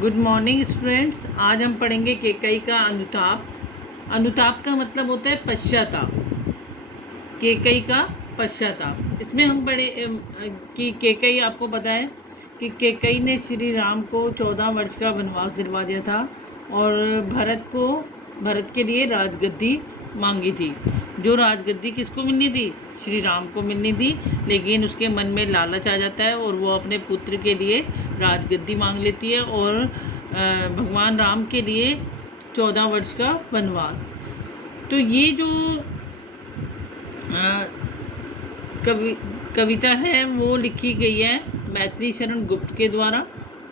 Good morning students. आज हम पढ़ेंगे केकई का अनुताप। अनुताप का मतलब होता है पश्चाताप। केकई का पश्चाताप। इसमें हम पढ़े कि केकई, आपको पता है कि केकई ने श्री राम को 14 वर्ष का वनवास दिलवा दिया था और भरत के लिए राजगद्दी मांगी थी। जो राजगद्दी किसको मिलनी थी? श्री राम को मिलनी थी। लेकिन उसके मन में लालच आ जाता है और वो अपने पुत्र के लिए राजगद्दी मांग लेती है और भगवान राम के लिए 14 वर्ष का वनवास। तो ये जो कविता है वो लिखी गई है मैथिली शरण गुप्त के द्वारा,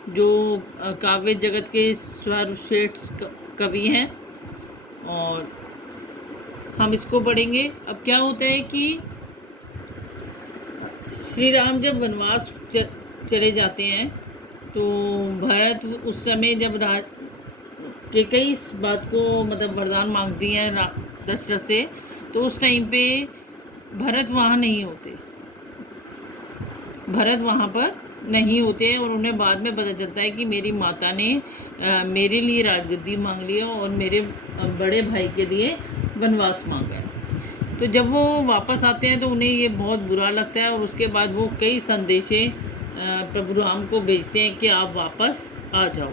जो काव्य जगत के सर्वश्रेष्ठ कवि हैं। और हम इसको पढ़ेंगे। अब क्या होता है कि श्री राम जब वनवास चले जाते हैं तो भरत उस समय जब केकई इस बात को मतलब वरदान मांगती हैं दशरथ से, तो उस टाइम पे भरत वहाँ नहीं होते। भरत वहाँ पर नहीं होते और उन्हें बाद में पता चलता है कि मेरी माता ने मेरे लिए राजगद्दी मांग लिया और मेरे बड़े भाई के लिए वनवास मांगा है। तो जब वो वापस आते हैं तो उन्हें ये बहुत बुरा लगता है और उसके बाद वो कई संदेशे प्रभु राम को भेजते हैं कि आप वापस आ जाओ।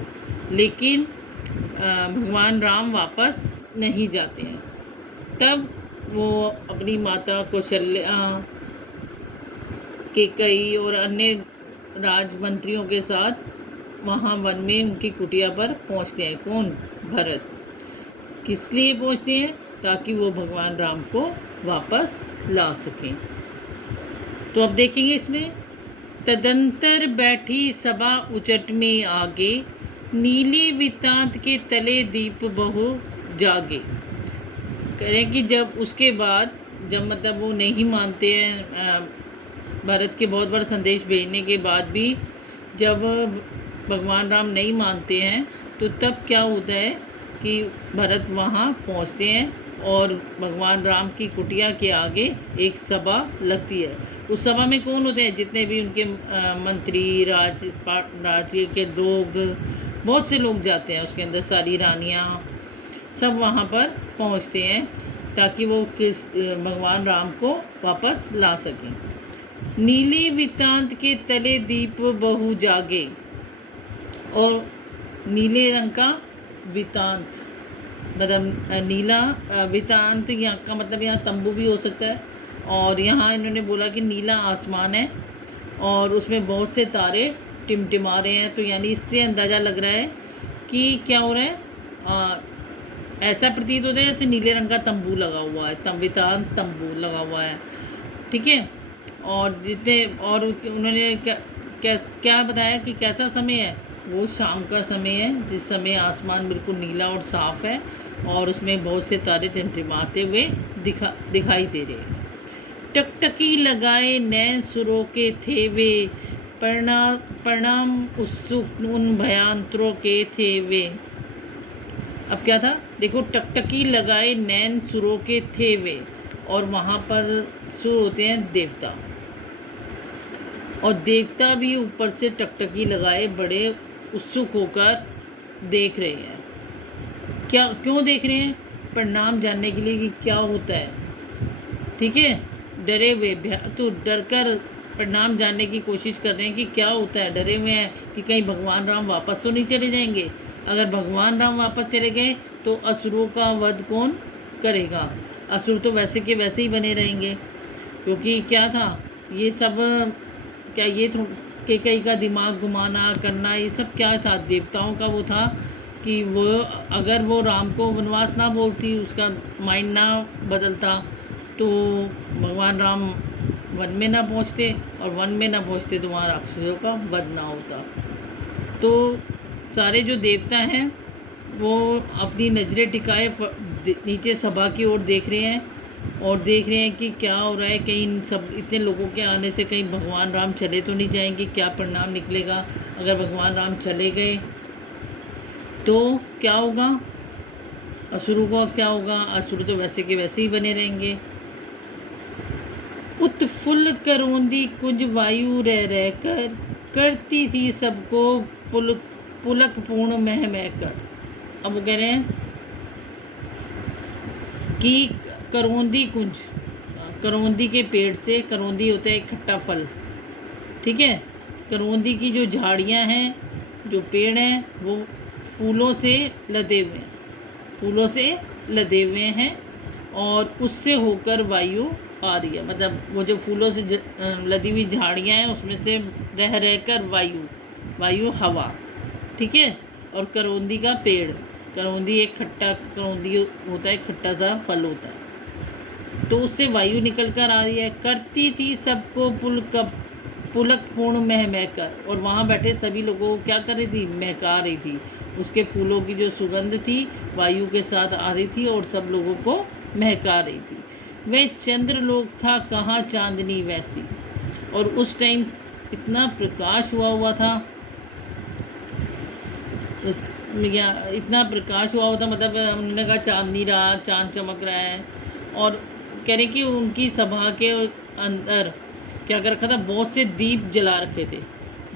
लेकिन भगवान राम वापस नहीं जाते हैं। तब वो अपनी माता कौशल्या, केकई और अन्य राजमंत्रियों के साथ वहाँ वन में उनकी कुटिया पर पहुँचते हैं। कौन? भरत। किस लिए पहुँचते हैं? ताकि वो भगवान राम को वापस ला सकें। तो अब देखेंगे इसमें। तदंतर बैठी सभा उचट में आगे, नीले वितांत के तले दीप बहु जागे। कह रहे हैं कि जब उसके बाद जब मतलब वो नहीं मानते हैं, भरत के बहुत बड़ा संदेश भेजने के बाद भी जब भगवान राम नहीं मानते हैं तो तब क्या होता है कि भरत वहाँ पहुँचते हैं और भगवान राम की कुटिया के आगे एक सभा लगती है। उस सभा में कौन होते हैं? जितने भी उनके मंत्री, राज्य के लोग, बहुत से लोग जाते हैं। उसके अंदर सारी रानियाँ सब वहाँ पर पहुँचते हैं ताकि वो भगवान राम को वापस ला सकें। नीले वितांत के तले दीप बहु जागे। और नीले रंग का वितांत मतलब नीला वितांत यहाँ का मतलब यहाँ तंबू भी हो सकता है। और यहाँ इन्होंने बोला कि नीला आसमान है और उसमें बहुत से तारे टिमटिमा रहे हैं। तो यानी इससे अंदाज़ा लग रहा है कि क्या हो रहा है, ऐसा प्रतीत होता है जैसे नीले रंग का तंबू लगा हुआ है, वितांत तंबू लगा हुआ है। ठीक है। और जितने और उन्होंने क्या बताया कि कैसा समय है? वो शाम का समय है, जिस समय आसमान बिल्कुल नीला और साफ है और उसमें बहुत से तारे टिमटिमाते हुए दिखाई दे रहे हैं। टकटकी लगाए नैन सुरों के थे वे, प्रणाम उत्सुक उन भयांतरों के थे वे। अब क्या था? देखो, टकटकी लगाए नैन सुरों के थे वे, और वहाँ पर सुर होते हैं देवता, और देवता भी ऊपर से टकटकी लगाए बड़े उत्सुक होकर देख रहे हैं। क्यों देख रहे हैं? परिणाम जानने के लिए कि क्या होता है। ठीक है। डरे हुए तो डर कर परिणाम जानने की कोशिश कर रहे हैं कि क्या होता है। डरे हुए हैं कि कहीं भगवान राम वापस तो नहीं चले जाएंगे। अगर भगवान राम वापस चले गए तो असुरों का वध कौन करेगा? असुर तो वैसे के वैसे ही बने रहेंगे। क्योंकि क्या था ये सब, क्या ये केकई का दिमाग घुमाना करना, ये सब क्या था? देवताओं का वो था कि वो अगर वो राम को वनवास ना बोलती, उसका माइंड ना बदलता, तो भगवान राम वन में ना पहुँचते, और वन में ना पहुँचते तो वहाँ राक्षसों का वध ना होता। तो सारे जो देवता हैं वो अपनी नज़रें टिकाए नीचे सभा की ओर देख रहे हैं और देख रहे हैं कि क्या हो रहा है। कहीं सब इतने लोगों के आने से कहीं भगवान राम चले तो नहीं जाएंगे? क्या परिणाम निकलेगा? अगर भगवान राम चले गए तो क्या होगा? असुरों का क्या होगा? असुर तो वैसे के वैसे ही बने रहेंगे। उत्फुल्ल करौंदी कुंज वायु रह कर करती थी सबको पुलक पूर्ण मह कर। अब वो कह रहे हैं कि करौंदी कुंज, करौंदी के पेड़ से, करौंदी होता है एक खट्टा फल, ठीक है। करौंदी की जो झाड़ियाँ हैं, जो पेड़ हैं, वो फूलों से लदे हुए हैं, फूलों से लदे हुए हैं, और उससे होकर वायु आ रही है। मतलब वो जो फूलों से लदी हुई झाड़ियाँ हैं, उसमें से रह रहकर वायु हवा, ठीक है। और करौंदी का पेड़, करौंदी एक खट्टा, करौंदी होता है खट्टा सा फल होता है, तो उससे वायु निकल कर आ रही है। करती थी सबको पुलक पूर्ण मह कर, और वहाँ बैठे सभी लोगों को क्या कर रही थी, महका रही थी। उसके फूलों की जो सुगंध थी वायु के साथ आ रही थी और सब लोगों को महका रही थी। वह चंद्रलोक था कहाँ चांदनी वैसी, और उस टाइम इतना प्रकाश हुआ था, या इतना प्रकाश हुआ था, मतलब उन्होंने कहा चांदनी रात, चांद चमक रहा है। और कह रहे कि उनकी सभा के अंदर क्या कर रखा था, बहुत से दीप जला रखे थे,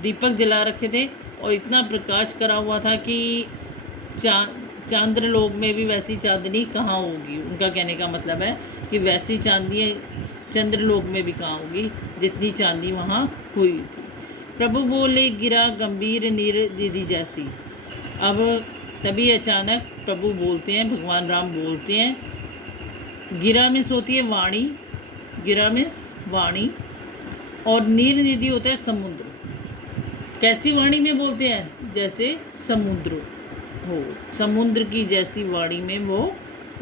दीपक जला रखे थे, और इतना प्रकाश करा हुआ था कि चांद्रलोक में भी वैसी चांदनी कहाँ होगी। उनका कहने का मतलब है कि वैसी चांदनी चंद्रलोक में भी कहाँ होगी जितनी चांदी वहाँ हुई थी। प्रभु बोले गिरा गंभीर नीर दीदी जैसी। अब तभी अचानक प्रभु बोलते हैं, भगवान राम बोलते हैं। गिरा मिस होती है वाणी, गिरा मिस वाणी, और नीर निधि होता है समुद्र। कैसी वाणी में बोलते हैं, जैसे समुद्र हो, समुद्र की जैसी वाणी में वो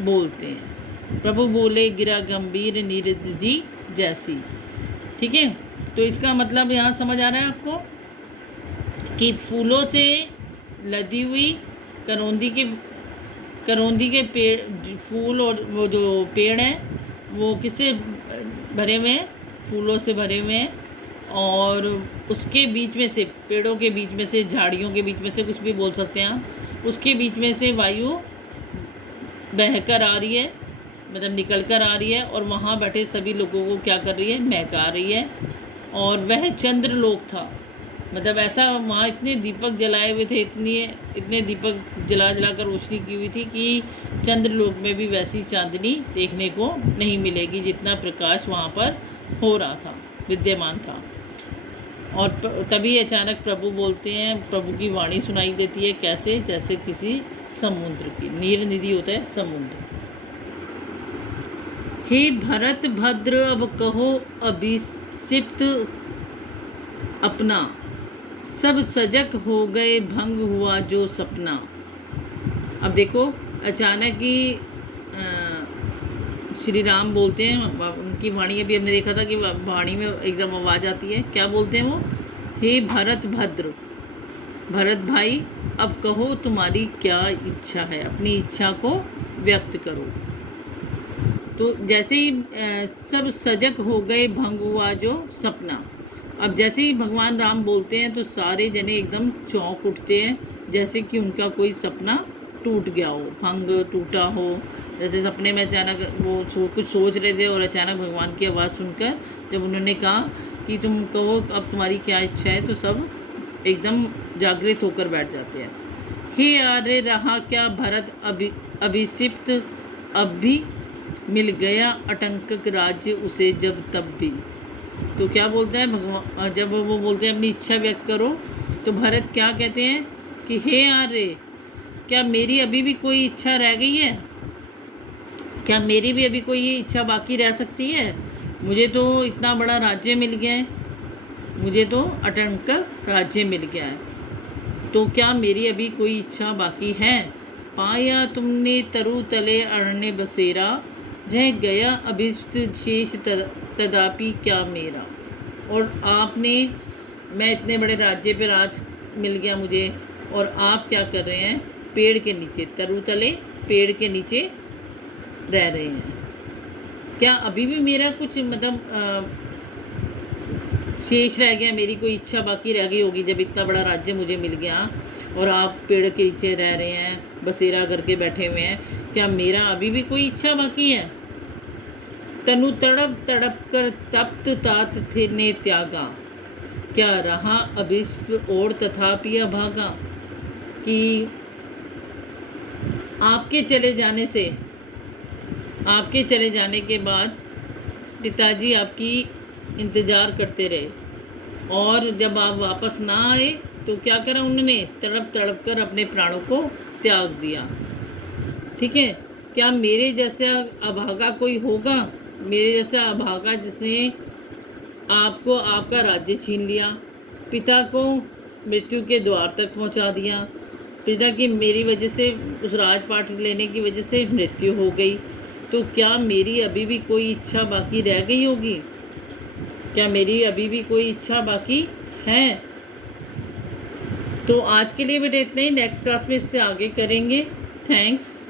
बोलते हैं। प्रभु बोले गिरा गंभीर नीर निधि जैसी, ठीक है। तो इसका मतलब यहाँ समझ आ रहा है आपको कि फूलों से लदी हुई करौंदी के पेड़, फूल और वो जो पेड़ हैं वो किससे भरे हुए हैं, फूलों से भरे हुए हैं, और उसके बीच में से, पेड़ों के बीच में से, झाड़ियों के बीच में से, कुछ भी बोल सकते हैं आप, उसके बीच में से वायु बहकर आ रही है, मतलब निकल कर आ रही है, और वहाँ बैठे सभी लोगों को क्या कर रही है, महका रही है। और वह चंद्रलोक था, मतलब ऐसा वहाँ इतने दीपक जलाए हुए थे, इतने दीपक जला कर रोशनी की हुई थी कि चंद्रलोक में भी वैसी चांदनी देखने को नहीं मिलेगी जितना प्रकाश वहाँ पर हो रहा था, विद्यमान था। और तभी अचानक प्रभु बोलते हैं, प्रभु की वाणी सुनाई देती है, कैसे, जैसे किसी समुद्र की, नीर निधि होता है समुद्र। हे भरत भद्र अब कहो अभिषिप्त अपना, सब सजग हो गए भंग हुआ जो सपना। अब देखो अचानक ही श्री राम बोलते हैं, उनकी वाणी अभी हमने देखा था कि वाणी में एकदम आवाज़ आती है, क्या बोलते हैं वो, हे भरत भद्र, भरत भाई अब कहो तुम्हारी क्या इच्छा है, अपनी इच्छा को व्यक्त करो। तो जैसे ही सब सजग हो गए भंग हुआ जो सपना, अब जैसे ही भगवान राम बोलते हैं तो सारे जने एकदम चौंक उठते हैं, जैसे कि उनका कोई सपना टूट गया हो, भंग टूटा हो। जैसे सपने में अचानक वो कुछ सोच रहे थे और अचानक भगवान की आवाज़ सुनकर जब उन्होंने कहा कि तुम कहो अब तुम्हारी क्या इच्छा है, तो सब एकदम जागृत होकर बैठ जाते हैं। हे आर्य रहा क्या भरत अभिषिप्त, अब भी मिल गया अटंकक राज्य उसे जब तब भी। तो क्या बोलते हैं भगवान, जब वो बोलते हैं अपनी इच्छा व्यक्त करो, तो भरत क्या कहते हैं कि हे आर्य, क्या मेरी अभी भी कोई इच्छा रह गई है, क्या मेरी भी अभी कोई इच्छा बाकी रह सकती है। मुझे तो इतना बड़ा राज्य मिल गया है, मुझे तो अटंकक राज्य मिल गया है, तो क्या मेरी अभी कोई इच्छा बाकी है। पाया तुमने तरु तले अरण्य बसेरा, रह गया अभिष्ट शेष तदापि क्या मेरा। और आपने, मैं इतने बड़े राज्य पे राज मिल गया मुझे, और आप क्या कर रहे हैं, पेड़ के नीचे, तरु तले पेड़ के नीचे रह रहे हैं। क्या अभी भी मेरा कुछ मतलब शेष रह गया, मेरी कोई इच्छा बाकी रह गई होगी जब इतना बड़ा राज्य मुझे मिल गया और आप पेड़ के नीचे रह रहे हैं, बसेरा करके बैठे हुए हैं, क्या मेरा अभी भी कोई इच्छा बाकी है। तनु तड़प तड़प कर तप्त तात थे ने त्यागा, क्या रहा अभिष्ट और तथापि अभागा। कि आपके चले जाने के बाद पिताजी आपकी इंतज़ार करते रहे, और जब आप वापस ना आए तो क्या करा उन्होंने, तड़प तड़प कर अपने प्राणों को त्याग दिया। ठीक है, क्या मेरे जैसा अभागा कोई होगा, मेरे जैसा अभागा जिसने आपको आपका राज्य छीन लिया, पिता को मृत्यु के द्वार तक पहुंचा दिया, पिता की मेरी वजह से, उस राजपाट लेने की वजह से मृत्यु हो गई, तो क्या मेरी अभी भी कोई इच्छा बाकी रह गई होगी? क्या मेरी अभी भी कोई इच्छा बाकी है? तो आज के लिए बेटा इतना ही, नेक्स्ट क्लास में इससे आगे करेंगे। थैंक्स।